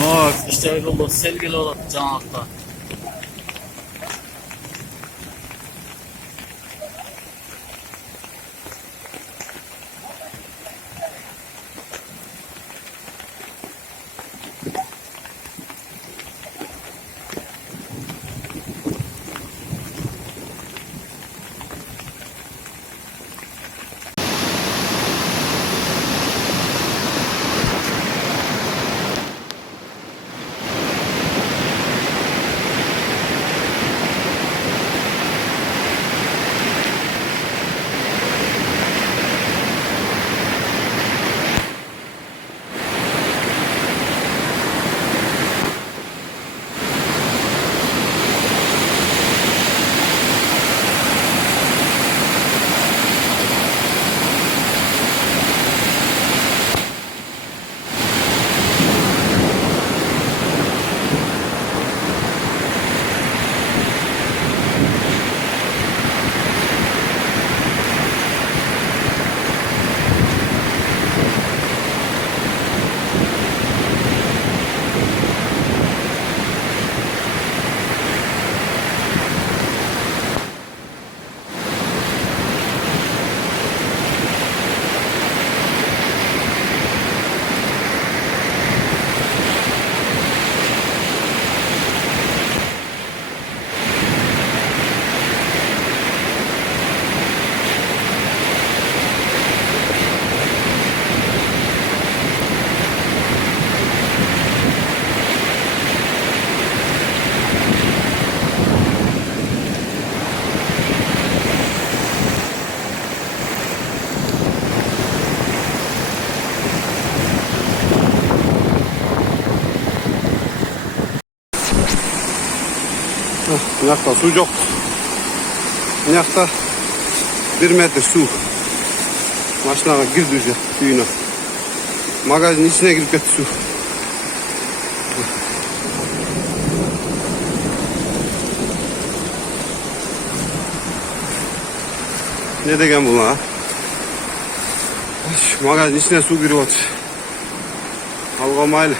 Bak işte öyle oldu. Sevgili olan canlıkta. Inakta su yok. Inakta 1 metre su. Maşinaga girdi уже suyuna. Magazin içine girip gitti su. Ne degen bu lan? Magazin içine su giriyor. Algamaylı.